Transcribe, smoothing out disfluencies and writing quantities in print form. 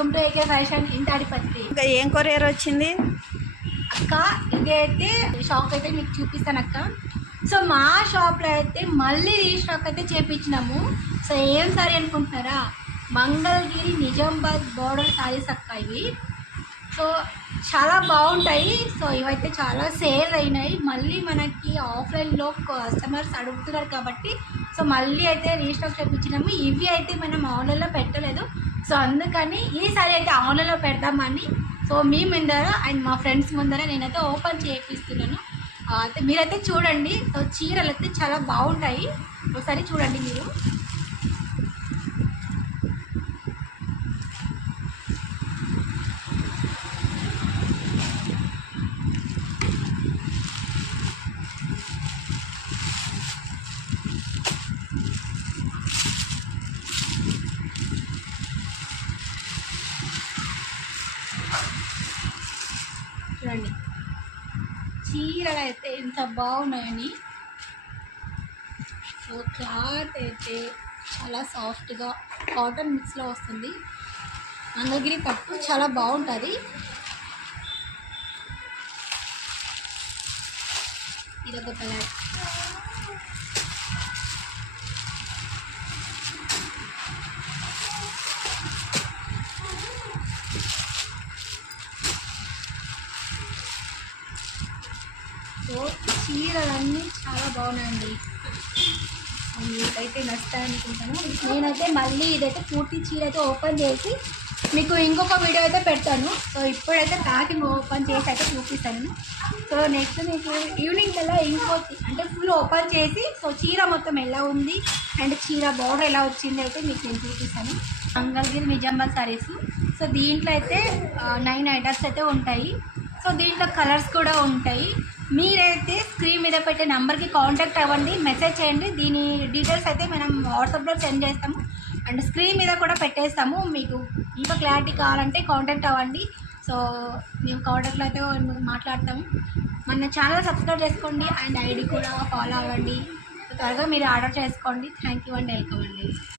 Welcome to AK fashion in Tadipatri. ఇంకా ఏం courier వచ్చింది అక్క? ఇదైతే షాప్ అయితే మీకు చూపిస్తాను అక్క. సో మా షాప్లో అయితే మళ్ళీ రీస్టాక్ అయితే చేపించినాము. సో ఏం సారీ అనుకుంటున్నారా? మంగళగిరి నిజామాబాద్ బోర్డర్ సారీస్ అక్క ఇవి. సో చాలా బాగుంటాయి. సో ఇవైతే చాలా సేల్ అయినాయి. మళ్ళీ మనకి ఆఫ్లైన్లో కస్టమర్స్ అడుగుతున్నారు కాబట్టి సో మళ్ళీ అయితే రీస్టాక్ చేయించినాము. ఇవి అయితే మనం ఆన్లైన్లో పెట్టలేదు. సో అందుకని ఈ సారీ అయితే ఆన్లైన్లో పెడదామని సో మీ ముందర అండ్ మా ఫ్రెండ్స్ ముందర నేనైతే ఓపెన్ చేపిస్తున్నాను. అయితే మీరైతే చూడండి. సో చీరలు అయితే చాలా బాగుంటాయి. ఒకసారి చూడండి మీరు. చూడండి చీరలు అయితే ఎంత బాగున్నాయని. సో క్లాత్ అయితే చాలా సాఫ్ట్గా కాటన్ మిక్స్లో వస్తుంది. మంగళగిరి పట్టు చాలా బాగుంటుంది. ఇదొక కలర్. సో చీరలన్నీ చాలా బాగున్నాయండి. మీకైతే నచ్చుతాయి అనుకుంటాను. నేనైతే మళ్ళీ ఇదైతే పూర్తి చీర అయితే ఓపెన్ చేసి మీకు ఇంకొక వీడియో అయితే పెడతాను. సో ఇప్పుడైతే ప్యాకింగ్ ఓపెన్ చేసి అయితే చూపిస్తాను. సో నెక్స్ట్ మీకు ఈవినింగ్ కల్లా ఇంకోటి అంటే ఫుల్ ఓపెన్ చేసి సో చీర మొత్తం ఎలా ఉంది అండ్ చీర బోర్డర్ ఎలా వచ్చింది అయితే మీకు నేను చూపిస్తాను. మంగళగిరి నిజామాబాద్ సారీస్. సో దీంట్లో అయితే 9 ఐటమ్స్ అయితే ఉంటాయి. సో దీంట్లో కలర్స్ కూడా ఉంటాయి. మీరైతే స్క్రీన్ మీద పెట్టే నెంబర్కి కాంటాక్ట్ అవ్వండి, మెసేజ్ చేయండి. దీని డీటెయిల్స్ అయితే మనం వాట్సాప్లో సెండ్ చేస్తాము అండ్ స్క్రీన్ మీద కూడా పెట్టేస్తాము. మీకు ఇంకా క్లారిటీ కావాలంటే కాంటాక్ట్ అవ్వండి. సో మేము కాంటాక్ట్లో అయితే మాట్లాడతాము. మన ఛానల్ సబ్స్క్రైబ్ చేసుకోండి అండ్ ఐడి కూడా ఫాలో అవ్వండి. త్వరగా మీరు ఆర్డర్ చేసుకోండి. థ్యాంక్ యూ అండ్ వెల్కమ్ అండి.